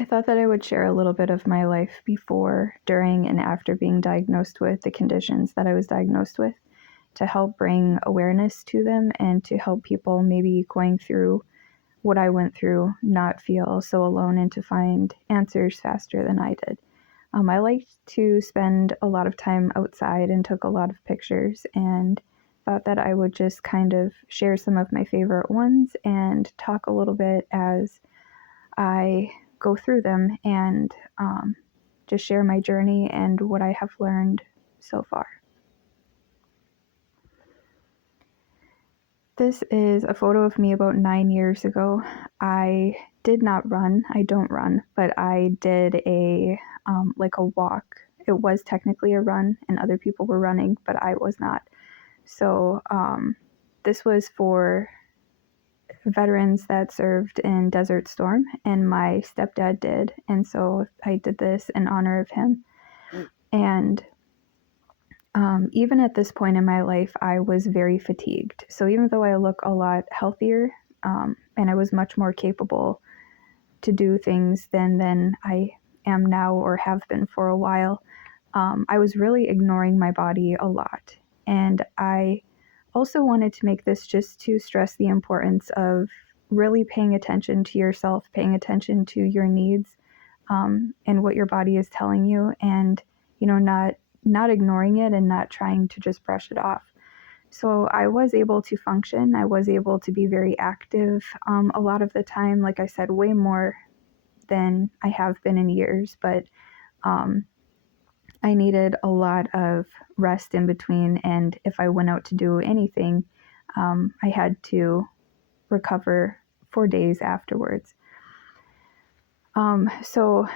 I thought that I would share a little bit of my life before, during, and after being diagnosed with the conditions that I was diagnosed with to help bring awareness to them and to help people maybe going through what I went through not feel so alone and to find answers faster than I did. I liked to spend a lot of time outside and took a lot of pictures and thought that I would just kind of share some of my favorite ones and talk a little bit as I go through them and just share my journey and what I have learned so far. This is a photo of me about 9 years ago. I did not run. I don't run, but I did a walk. It was technically a run, and other people were running, but I was not. So this was for veterans that served in Desert Storm, and my stepdad did, and so I did this in honor of him. And even at this point in my life, I was very fatigued. So even though I look a lot healthier and I was much more capable to do things than I am now or have been for a while, I was really ignoring my body a lot. And I also wanted to make this just to stress the importance of really paying attention to yourself, paying attention to your needs and what your body is telling you, and not ignoring it and not trying to just brush it off. So I was able to function. I was able to be very active a lot of the time, like I said, way more than I have been in years, but I needed a lot of rest in between, and if I went out to do anything, I had to recover for days afterwards. So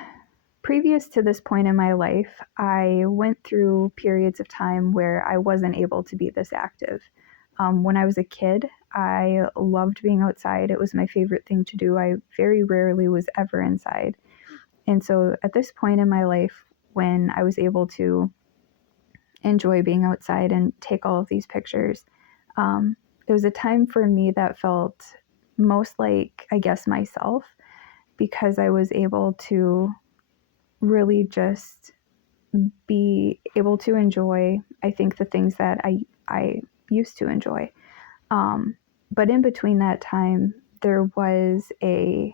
previous to this point in my life, I went through periods of time where I wasn't able to be this active. When I was a kid, I loved being outside. It was my favorite thing to do. I very rarely was ever inside. And so at this point in my life, when I was able to enjoy being outside and take all of these pictures, it was a time for me that felt most like, I guess, myself, because I was able to really just be able to enjoy, I think, the things that I used to enjoy. But in between that time, there was a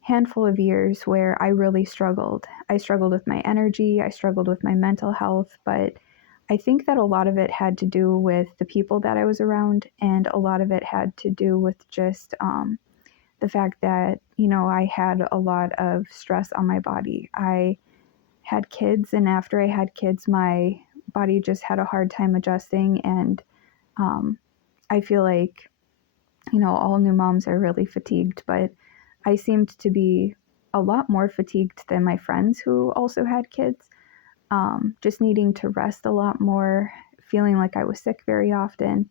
handful of years where I really struggled. I struggled with my energy, I struggled with my mental health, but I think that a lot of it had to do with the people that I was around, and a lot of it had to do with just the fact that, I had a lot of stress on my body. I had kids, and after I had kids, my body just had a hard time adjusting, and I feel like, all new moms are really fatigued, but I seemed to be a lot more fatigued than my friends who also had kids, just needing to rest a lot more, feeling like I was sick very often.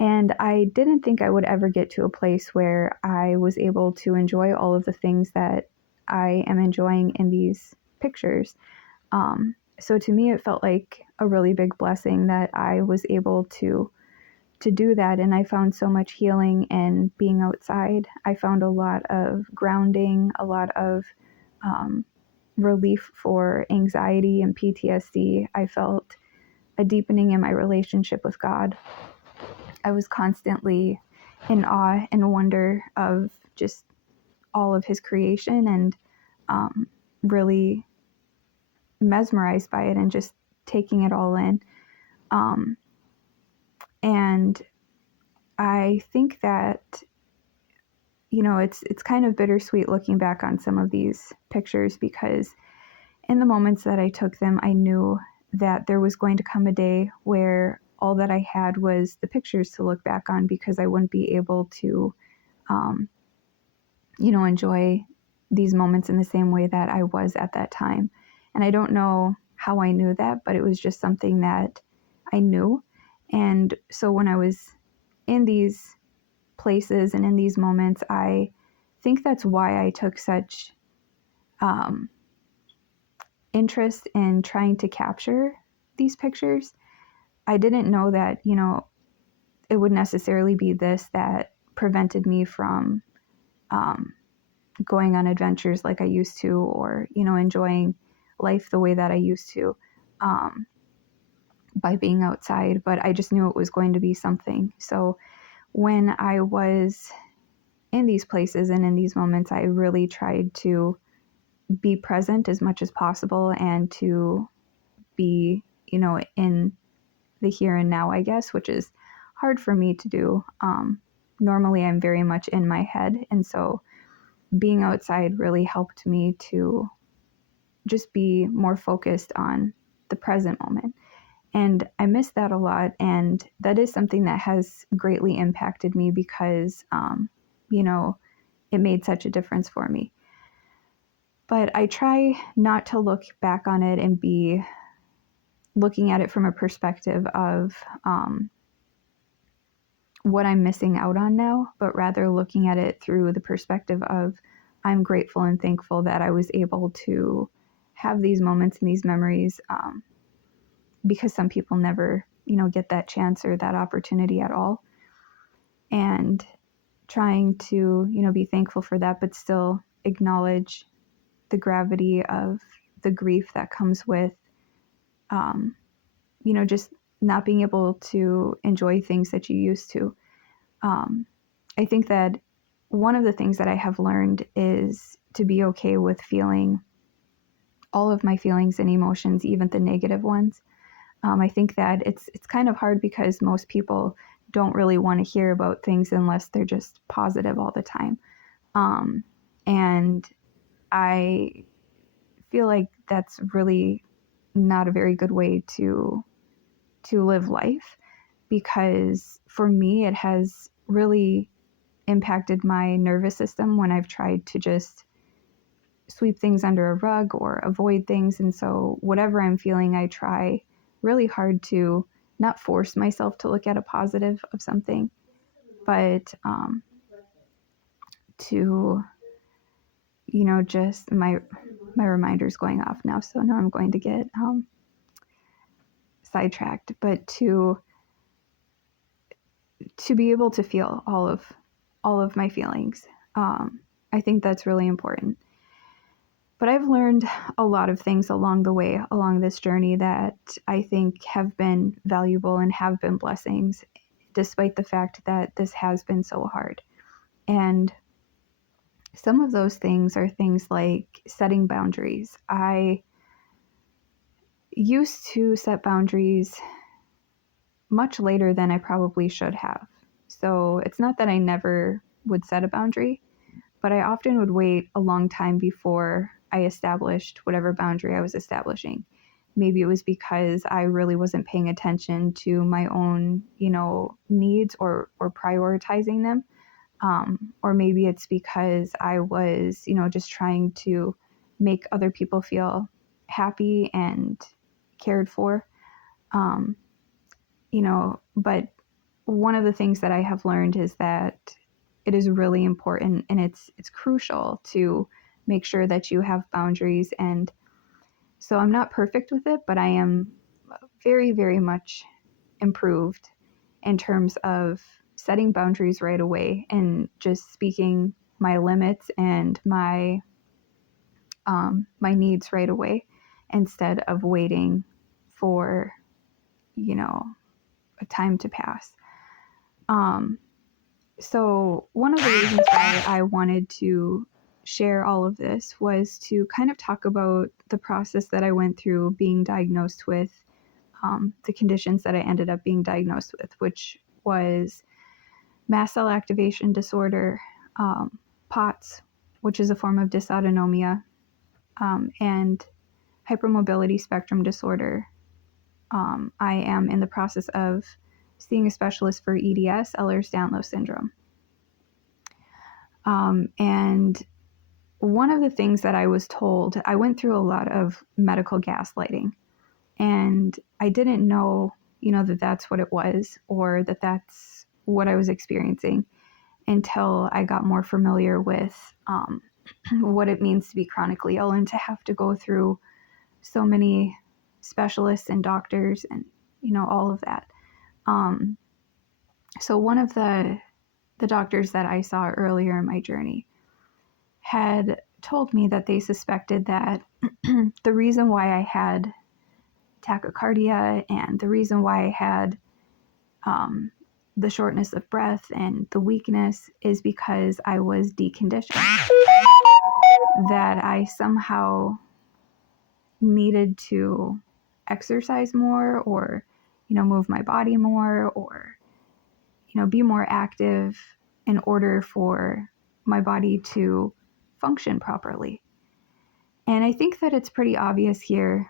And I didn't think I would ever get to a place where I was able to enjoy all of the things that I am enjoying in these pictures. So to me, it felt like a really big blessing that I was able to do that, and I found so much healing in being outside. I found a lot of grounding, a lot of relief for anxiety and PTSD. I felt a deepening in my relationship with God. I was constantly in awe and wonder of just all of his creation, and really mesmerized by it and just taking it all in. And I think that, it's kind of bittersweet looking back on some of these pictures, because in the moments that I took them, I knew that there was going to come a day where all that I had was the pictures to look back on, because I wouldn't be able to, enjoy these moments in the same way that I was at that time. And I don't know how I knew that, but it was just something that I knew. And so when I was in these places and in these moments, I think that's why I took such interest in trying to capture these pictures. I didn't know that, it would necessarily be this that prevented me from going on adventures like I used to, or, enjoying life the way that I used to, by being outside, but I just knew it was going to be something. So when I was in these places and in these moments, I really tried to be present as much as possible and to be, in the here and now, I guess, which is hard for me to do. Normally, I'm very much in my head. And so being outside really helped me to just be more focused on the present moment. And I miss that a lot. And that is something that has greatly impacted me because, it made such a difference for me. But I try not to look back on it and be looking at it from a perspective of what I'm missing out on now, but rather looking at it through the perspective of I'm grateful and thankful that I was able to have these moments and these memories, because some people never, get that chance or that opportunity at all. And trying to, be thankful for that, but still acknowledge the gravity of the grief that comes with, just not being able to enjoy things that you used to. I think that one of the things that I have learned is to be okay with feeling all of my feelings and emotions, even the negative ones. I think that it's kind of hard because most people don't really want to hear about things unless they're just positive all the time. And I feel like that's really not a very good way to live life, because for me it has really impacted my nervous system when I've tried to just sweep things under a rug or avoid things. And so whatever I'm feeling, I try really hard to not force myself to look at a positive of something, but to, just my reminder's going off now, so now I'm going to get sidetracked, but to be able to feel all of my feelings. I think that's really important. But I've learned a lot of things along the way, along this journey, that I think have been valuable and have been blessings, despite the fact that this has been so hard. And some of those things are things like setting boundaries. I used to set boundaries much later than I probably should have. So it's not that I never would set a boundary, but I often would wait a long time before I established whatever boundary I was establishing. Maybe it was because I really wasn't paying attention to my own, needs or prioritizing them. Or maybe it's because I was, just trying to make other people feel happy and cared for. But one of the things that I have learned is that it is really important and it's crucial to make sure that you have boundaries. And so I'm not perfect with it, but I am very, very much improved in terms of setting boundaries right away and just speaking my limits and my needs right away, instead of waiting for, a time to pass. So one of the reasons why I wanted to share all of this was to kind of talk about the process that I went through being diagnosed with the conditions that I ended up being diagnosed with, which was mast cell activation disorder, POTS, which is a form of dysautonomia, and hypermobility spectrum disorder. I am in the process of seeing a specialist for EDS, Ehlers-Danlos syndrome. And one of the things that I was told, I went through a lot of medical gaslighting, and I didn't know, that that's what it was, or that that's what I was experiencing, until I got more familiar with what it means to be chronically ill and to have to go through so many specialists and doctors and, all of that. So one of the doctors that I saw earlier in my journey had told me that they suspected that the reason why I had tachycardia and the reason why I had the shortness of breath and the weakness is because I was deconditioned. That I somehow needed to exercise more, or, move my body more, or, be more active in order for my body to function properly. And I think that it's pretty obvious here,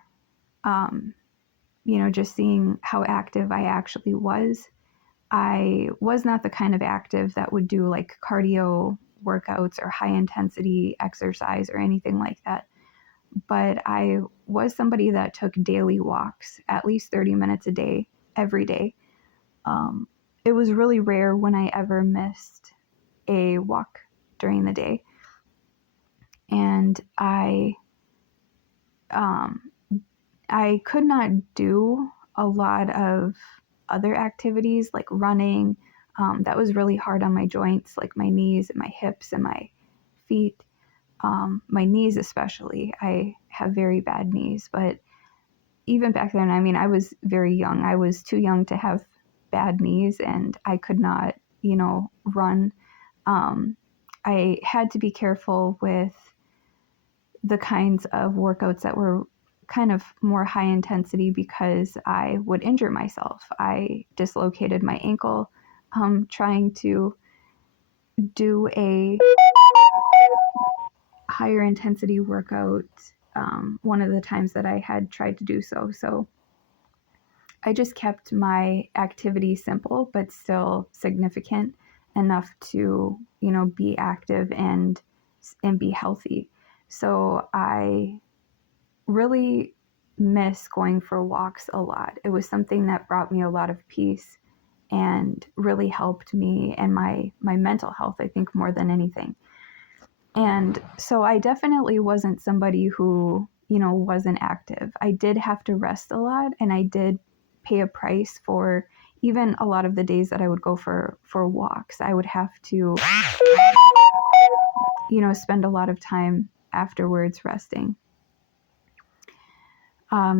just seeing how active I actually was. I was not the kind of active that would do like cardio workouts or high intensity exercise or anything like that. But I was somebody that took daily walks, at least 30 minutes a day, every day. It was really rare when I ever missed a walk during the day. And I could not do a lot of other activities like running. That was really hard on my joints, like my knees and my hips and my feet. My knees especially. I have very bad knees, but even back then, I was very young. I was too young to have bad knees, and I could not, run. I had to be careful with the kinds of workouts that were kind of more high intensity because I would injure myself. I dislocated my ankle trying to do a higher intensity workout one of the times that I had tried to do so. So I just kept my activity simple, but still significant enough to, be active and be healthy. So I really miss going for walks a lot. It was something that brought me a lot of peace and really helped me and my mental health, I think, more than anything. And so I definitely wasn't somebody who, wasn't active. I did have to rest a lot, and I did pay a price for even a lot of the days that I would go for walks. I would have to, spend a lot of time afterwards resting.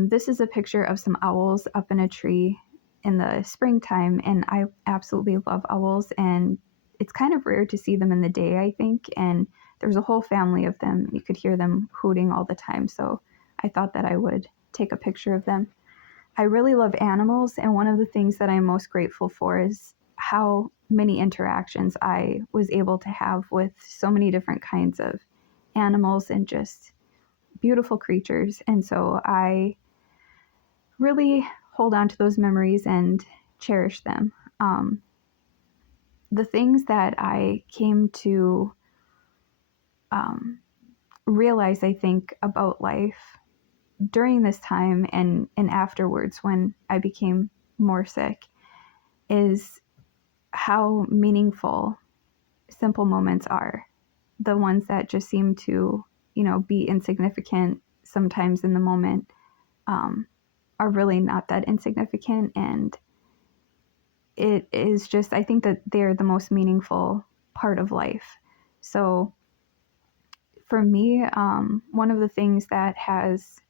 This is a picture of some owls up in a tree in the springtime, and I absolutely love owls, and it's kind of rare to see them in the day, I think, and there's a whole family of them. You could hear them hooting all the time, so I thought that I would take a picture of them. I really love animals, and one of the things that I'm most grateful for is how many interactions I was able to have with so many different kinds of animals and just beautiful creatures. And so I really hold on to those memories and cherish them. The things that I came to realize, I think, about life during this time and afterwards when I became more sick is how meaningful simple moments are. The ones that just seem to, be insignificant sometimes in the moment are really not that insignificant. And it is just, I think that they're the most meaningful part of life. So for me, one of the things that has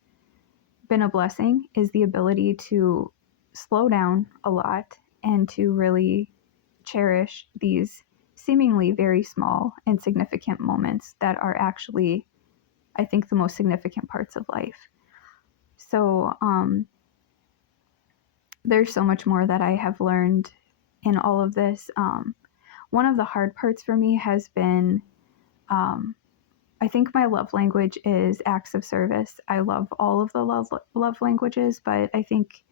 been a blessing is the ability to slow down a lot and to really cherish these seemingly very small and significant moments that are actually, I think, the most significant parts of life. So there's so much more that I have learned in all of this. One of the hard parts for me has been, I think my love language is acts of service. I love all of the love languages, but I think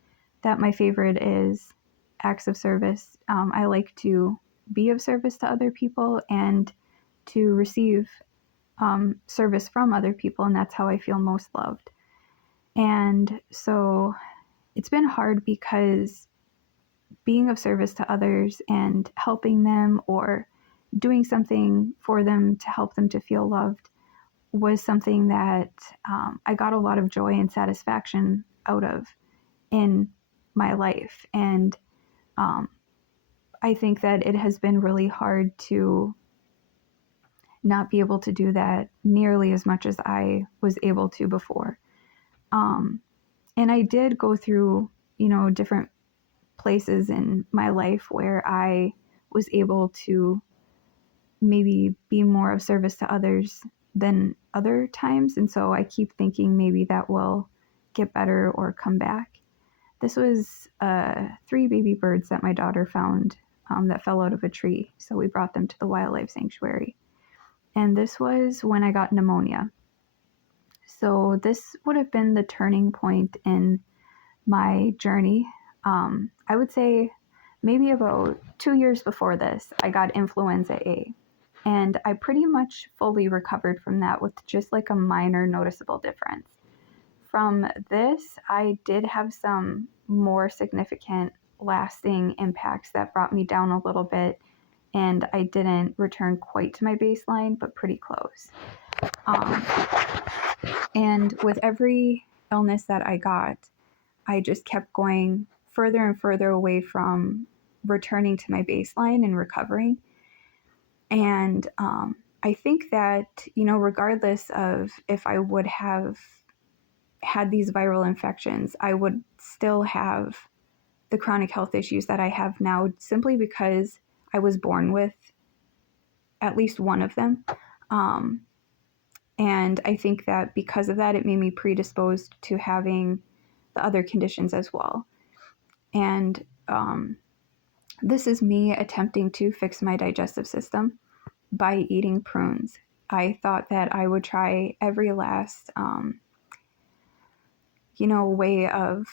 that my favorite is acts of service. I like to be of service to other people and to receive service from other people, and that's how I feel most loved. And so it's been hard because being of service to others and helping them or doing something for them to help them to feel loved was something that I got a lot of joy and satisfaction out of in my life. And I think that it has been really hard to not be able to do that nearly as much as I was able to before. And I did go through, different places in my life where I was able to maybe be more of service to others than other times. And so I keep thinking maybe that will get better or come back. This was 3 baby birds that my daughter found that fell out of a tree. So we brought them to the wildlife sanctuary. And this was when I got pneumonia. So this would have been the turning point in my journey. I would say maybe about 2 years before this, I got influenza A. And I pretty much fully recovered from that with just like a minor noticeable difference. From this, I did have some more significant lasting impacts that brought me down a little bit, and I didn't return quite to my baseline, but pretty close. And with every illness that I got, I just kept going further and further away from returning to my baseline and recovering. And I think that, regardless of if I would have had these viral infections, I would still have the chronic health issues that I have now simply because I was born with at least one of them. And I think that because of that, it made me predisposed to having the other conditions as well. And this is me attempting to fix my digestive system by eating prunes. I thought that I would try every last, way of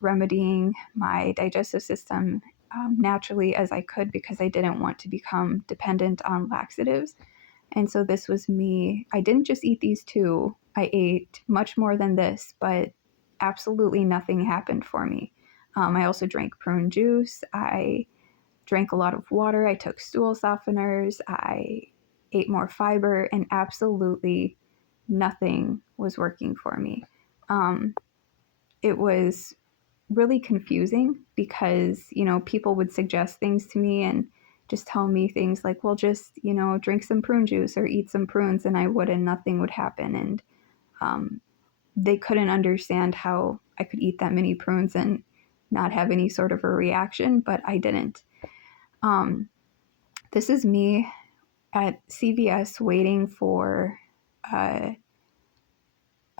remedying my digestive system naturally as I could because I didn't want to become dependent on laxatives. And so this was me. I didn't just eat these 2. I ate much more than this, but absolutely nothing happened for me. I also drank prune juice. I drank a lot of water. I took stool softeners. I ate more fiber, and absolutely nothing was working for me. It was really confusing because, people would suggest things to me and just tell me things like, well, just, drink some prune juice or eat some prunes, and I would, and nothing would happen. And they couldn't understand how I could eat that many prunes and not have any sort of a reaction, but I didn't. This is me at CVS waiting for a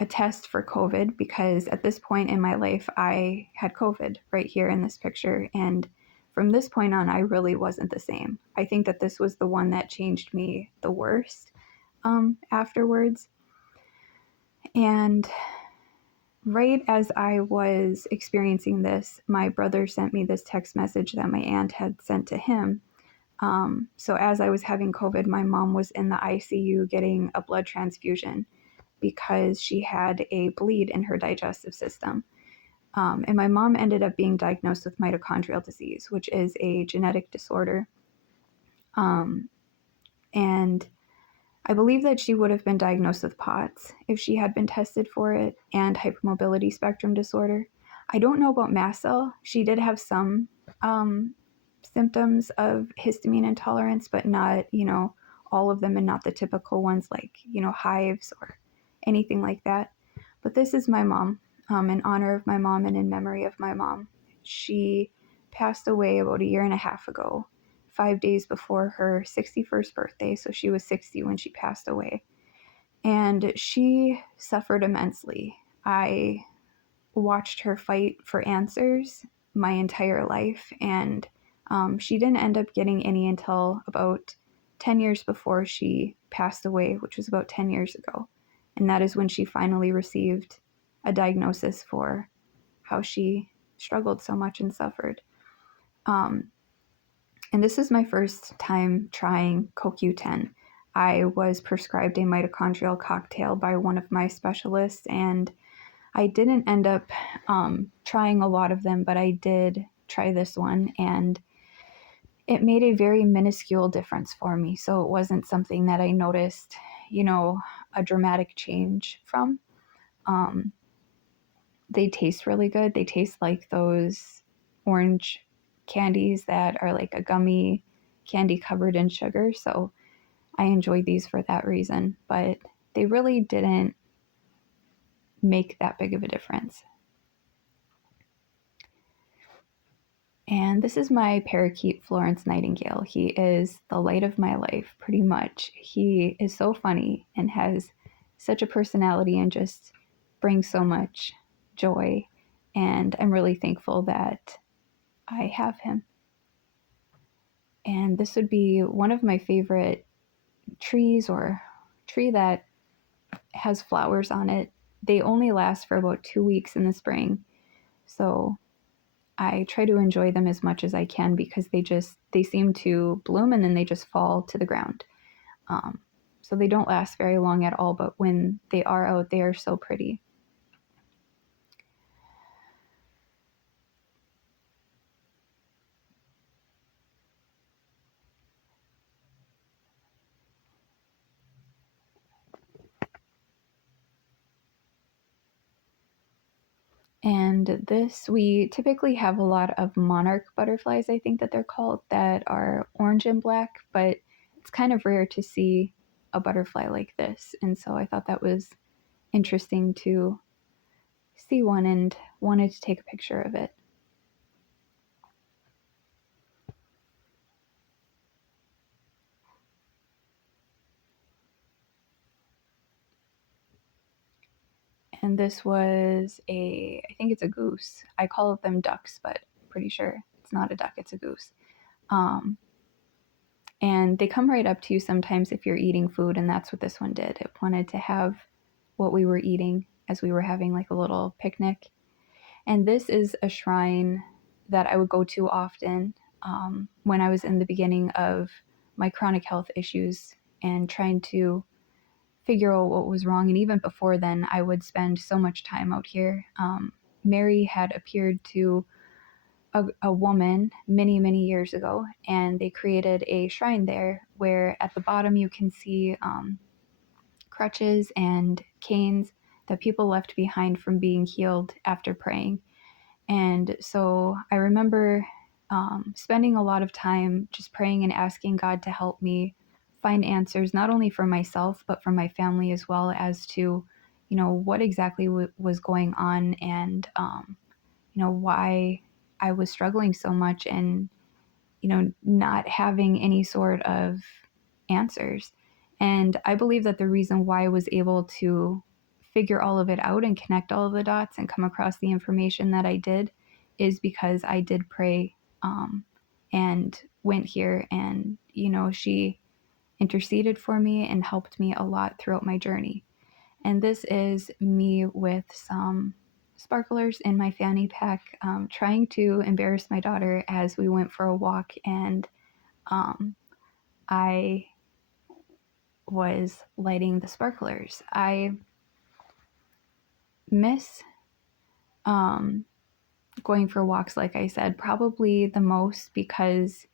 test for COVID because at this point in my life, I had COVID right here in this picture. And from this point on, I really wasn't the same. I think that this was the one that changed me the worst afterwards. And right as I was experiencing this, my brother sent me this text message that my aunt had sent to him. So as I was having COVID, my mom was in the ICU getting a blood transfusion because she had a bleed in her digestive system. And my mom ended up being diagnosed with mitochondrial disease, which is a genetic disorder. And I believe that she would have been diagnosed with POTS if she had been tested for it, and hypermobility spectrum disorder. I don't know about mast cell. She did have some symptoms of histamine intolerance, but not, all of them, and not the typical ones like, hives or anything like that. But this is my mom, in honor of my mom and in memory of my mom. She passed away about 1.5 years ago, 5 days before her 61st birthday. So she was 60 when she passed away. And she suffered immensely. I watched her fight for answers my entire life, and she didn't end up getting any until about 10 years before she passed away, which was about 10 years ago. And that is when she finally received a diagnosis for how she struggled so much and suffered. And this is my first time trying CoQ10. I was prescribed a mitochondrial cocktail by one of my specialists, and I didn't end up trying a lot of them, but I did try this one, and it made a very minuscule difference for me. So it wasn't something that I noticed, a dramatic change from. They taste really good. They taste like those orange candies that are like a gummy candy covered in sugar. So I enjoyed these for that reason, but they really didn't make that big of a difference. And this is my parakeet, Florence Nightingale. He is the light of my life, pretty much. He is so funny and has such a personality and just brings so much joy. And I'm really thankful that I have him. And this would be one of my favorite trees, or tree that has flowers on it. They only last for about 2 weeks in the spring. So I try to enjoy them as much as I can because they seem to bloom and then they just fall to the ground. Um, so they don't last very long at all, but when they are out, they are so pretty. And this, we typically have a lot of monarch butterflies, I think that they're called, that are orange and black, but it's kind of rare to see a butterfly like this. And so I thought that was interesting to see one and wanted to take a picture of it. And this was I think it's a goose. I call them ducks, but I'm pretty sure it's not a duck, it's a goose. Um, and they come right up to you sometimes if you're eating food, and that's what this one did. It wanted to have what we were eating as we were having like a little picnic. And this is a shrine that I would go to often when I was in the beginning of my chronic health issues and trying to figure out what was wrong. And even before then, I would spend so much time out here. Mary had appeared to a woman many, many years ago, and they created a shrine there where at the bottom you can see crutches and canes that people left behind from being healed after praying. And so I remember spending a lot of time just praying and asking God to help me find answers, not only for myself, but for my family as well, as to, what exactly was going on, and, why I was struggling so much and, not having any sort of answers. And I believe that the reason why I was able to figure all of it out and connect all of the dots and come across the information that I did is because I did pray and went here. And, she interceded for me and helped me a lot throughout my journey. And this is me with some sparklers in my fanny pack, trying to embarrass my daughter as we went for a walk. And I was lighting the sparklers. I miss going for walks, like I said, probably the most because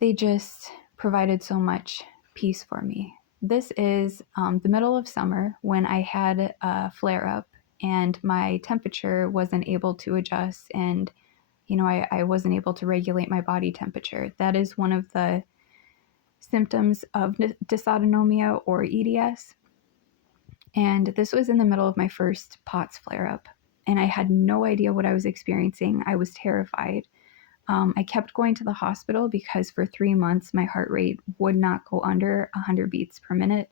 they just provided so much peace for me. This is the middle of summer when I had a flare up and my temperature wasn't able to adjust, and I wasn't able to regulate my body temperature. That is one of the symptoms of dysautonomia, or EDS. And this was in the middle of my first POTS flare up, and I had no idea what I was experiencing. I was terrified. I kept going to the hospital because for 3 months my heart rate would not go under 100 beats per minute.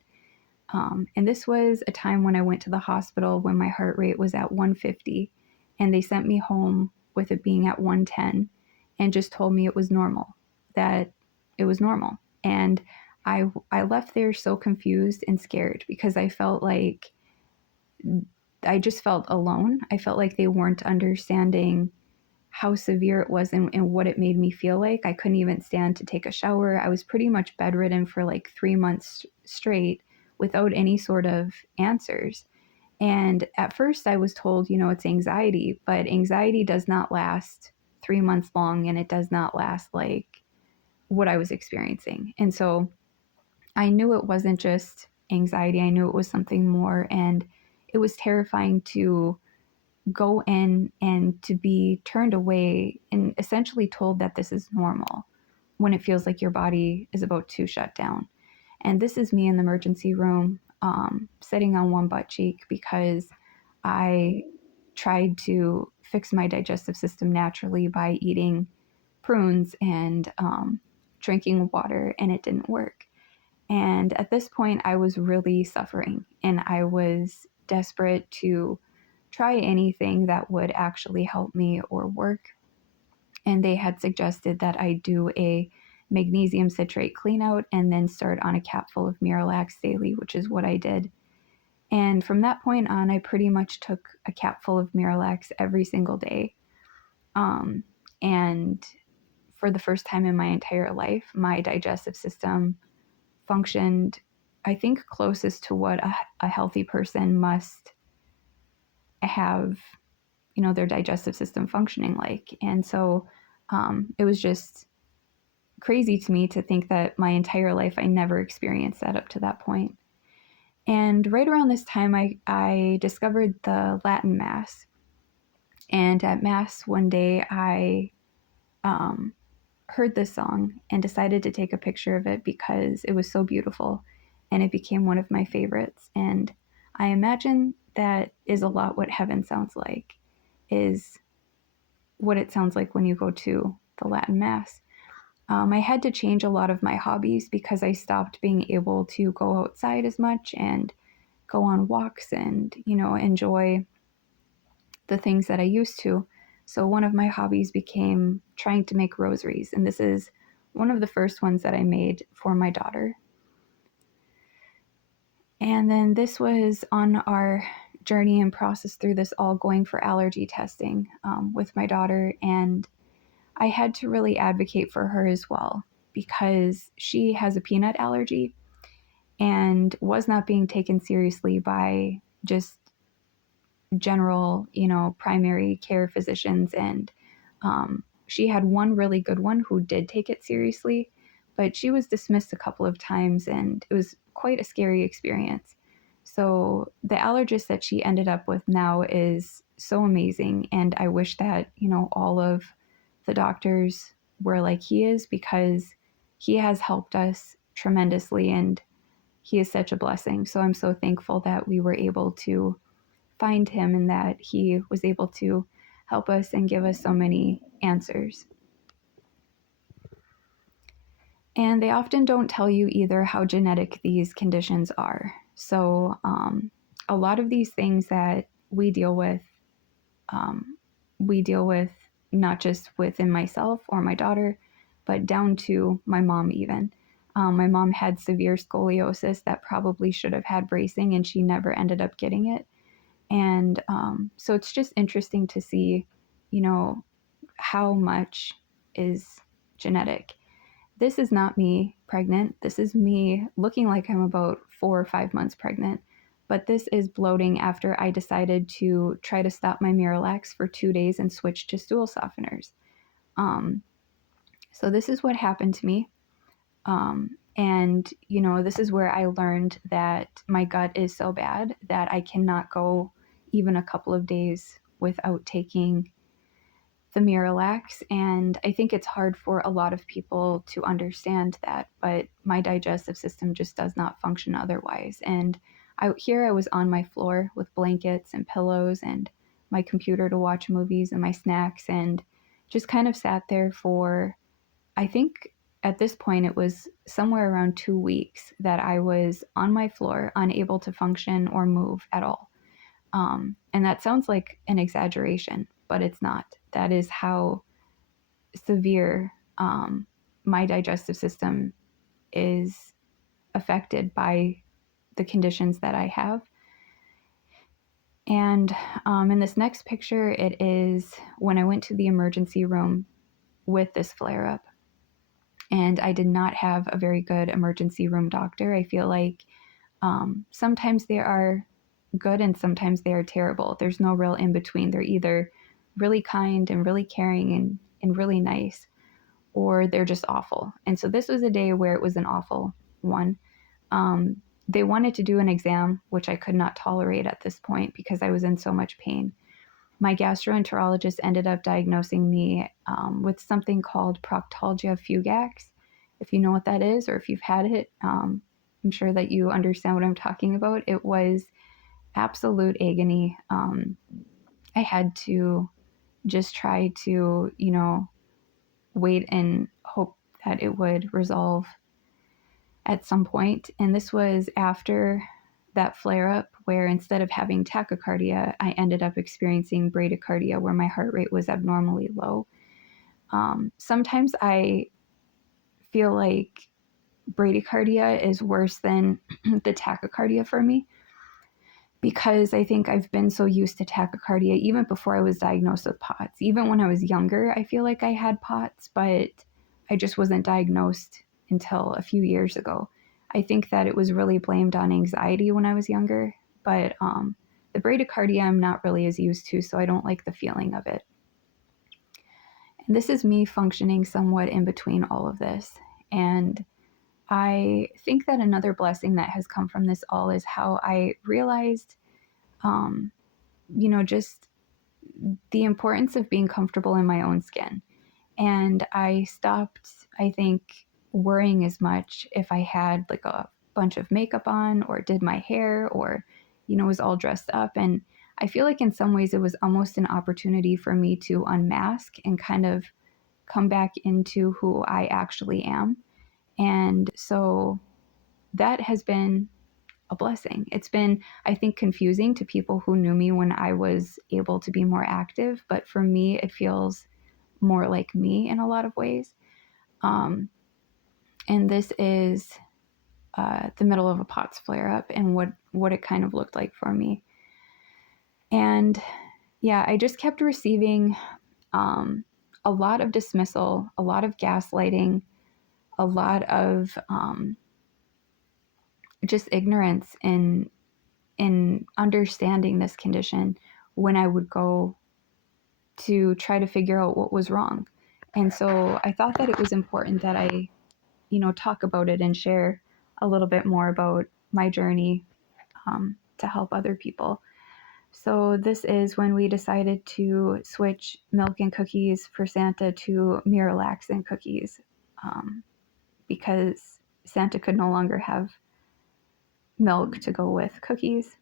And this was a time when I went to the hospital when my heart rate was at 150, and they sent me home with it being at 110 and just told me it was normal, that it was normal. And I left there so confused and scared because I just felt alone. I felt like they weren't understanding how severe it was and what it made me feel like. I couldn't even stand to take a shower. I was pretty much bedridden for like 3 months straight without any sort of answers. And at first I was told, it's anxiety, but anxiety does not last 3 months long, and it does not last like what I was experiencing. And so I knew it wasn't just anxiety. I knew it was something more. And it was terrifying to go in and to be turned away and essentially told that this is normal. when it feels like your body is about to shut down. And this is me in the emergency room, sitting on one butt cheek because I tried to fix my digestive system naturally by eating prunes and drinking water, and it didn't work. And at this point, I was really suffering, and I was desperate to try anything that would actually help me or work. And they had suggested that I do a magnesium citrate cleanout and then start on a capful of Miralax daily, which is what I did. And from that point on, I pretty much took a capful of Miralax every single day. And for the first time in my entire life, my digestive system functioned, I think, closest to what a healthy person must have, their digestive system functioning like. And so it was just crazy to me to think that my entire life I never experienced that up to that point. And right around this time, I discovered the Latin Mass. And at Mass one day, I heard this song and decided to take a picture of it because it was so beautiful, and it became one of my favorites. And I imagine that is a lot what heaven sounds like, is what it sounds like when you go to the Latin Mass. I had to change a lot of my hobbies because I stopped being able to go outside as much and go on walks and, enjoy the things that I used to. So one of my hobbies became trying to make rosaries, and this is one of the first ones that I made for my daughter. And then this was on our journey and process through this all going for allergy testing with my daughter, and I had to really advocate for her as well because she has a peanut allergy and was not being taken seriously by just general, primary care physicians. And she had one really good one who did take it seriously, but she was dismissed a couple of times, and it was quite a scary experience. So the allergist that she ended up with now is so amazing, and I wish that, all of the doctors were like he is, because he has helped us tremendously, and he is such a blessing. So I'm so thankful that we were able to find him and that he was able to help us and give us so many answers. And they often don't tell you either how genetic these conditions are. So a lot of these things that we deal with not just within myself or my daughter, but down to my mom even. My mom had severe scoliosis that probably should have had bracing, and she never ended up getting it. And so it's just interesting to see, how much is genetic. This is not me pregnant. This is me looking like I'm about 4 or 5 months pregnant. But this is bloating after I decided to try to stop my Miralax for 2 days and switch to stool softeners. So this is what happened to me. And, this is where I learned that my gut is so bad that I cannot go even a couple of days without taking the Miralax. And I think it's hard for a lot of people to understand that, but my digestive system just does not function otherwise. And I was on my floor with blankets and pillows and my computer to watch movies and my snacks, and just kind of sat there for, I think at this point it was somewhere around 2 weeks that I was on my floor, unable to function or move at all. And that sounds like an exaggeration, but it's not. That is how severe my digestive system is affected by the conditions that I have. And in this next picture, it is when I went to the emergency room with this flare-up. And I did not have a very good emergency room doctor. I feel like sometimes they are good and sometimes they are terrible. There's no real in between. They're either really kind and really caring and really nice, or they're just awful. And so this was a day where it was an awful one. They wanted to do an exam, which I could not tolerate at this point because I was in so much pain. my gastroenterologist ended up diagnosing me with something called proctalgia fugax. If you know what that is, or if you've had it, I'm sure that you understand what I'm talking about. It was absolute agony. I had to just try to, wait and hope that it would resolve at some point. And this was after that flare up where instead of having tachycardia, I ended up experiencing bradycardia where my heart rate was abnormally low. Sometimes I feel like bradycardia is worse than the tachycardia for me because I think I've been so used to tachycardia even before I was diagnosed with POTS. Even when I was younger, I feel like I had POTS, but I just wasn't diagnosed until a few years ago. I think that it was really blamed on anxiety when I was younger, but the bradycardia I'm not really as used to, so I don't like the feeling of it. And this is me functioning somewhat in between all of this. And I think that another blessing that has come from this all is how I realized, just the importance of being comfortable in my own skin. And I stopped, I think, worrying as much if I had like a bunch of makeup on or did my hair or, was all dressed up. And I feel like in some ways it was almost an opportunity for me to unmask and kind of come back into who I actually am. And so that has been a blessing. It's been, I think, confusing to people who knew me when I was able to be more active, but for me, it feels more like me in a lot of ways. And this is the middle of a POTS flare up and what it kind of looked like for me. And yeah, I just kept receiving a lot of dismissal, a lot of gaslighting, a lot of just ignorance in understanding this condition when I would go to try to figure out what was wrong. And so I thought that it was important that I, talk about it and share a little bit more about my journey to help other people. So this is when we decided to switch milk and cookies for Santa to Miralax and cookies because Santa could no longer have milk to go with cookies.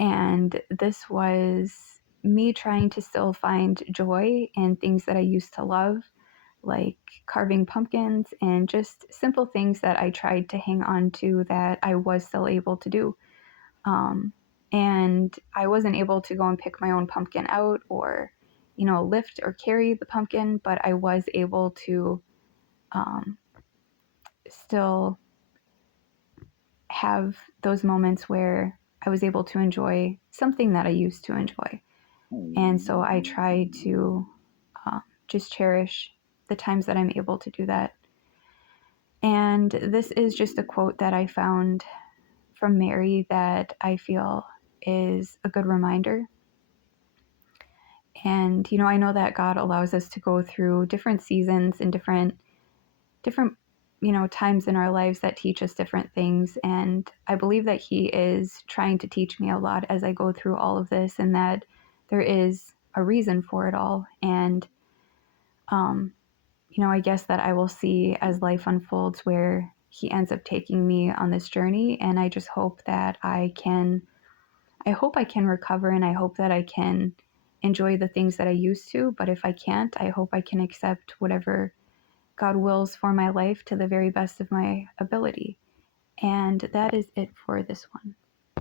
And this was me trying to still find joy in things that I used to love, like carving pumpkins and just simple things that I tried to hang on to that I was still able to do. And I wasn't able to go and pick my own pumpkin out or, lift or carry the pumpkin, but I was able to still have those moments where I was able to enjoy something that I used to enjoy. And so I try to just cherish the times that I'm able to do that. And this is just a quote that I found from Mary that I feel is a good reminder. And, I know that God allows us to go through different seasons and different, times in our lives that teach us different things. And I believe that He is trying to teach me a lot as I go through all of this and that there is a reason for it all. And, I guess that I will see as life unfolds where He ends up taking me on this journey. And I just hope that I can recover and I hope that I can enjoy the things that I used to. But if I can't, I hope I can accept whatever God wills for my life to the very best of my ability. And that is it for this one.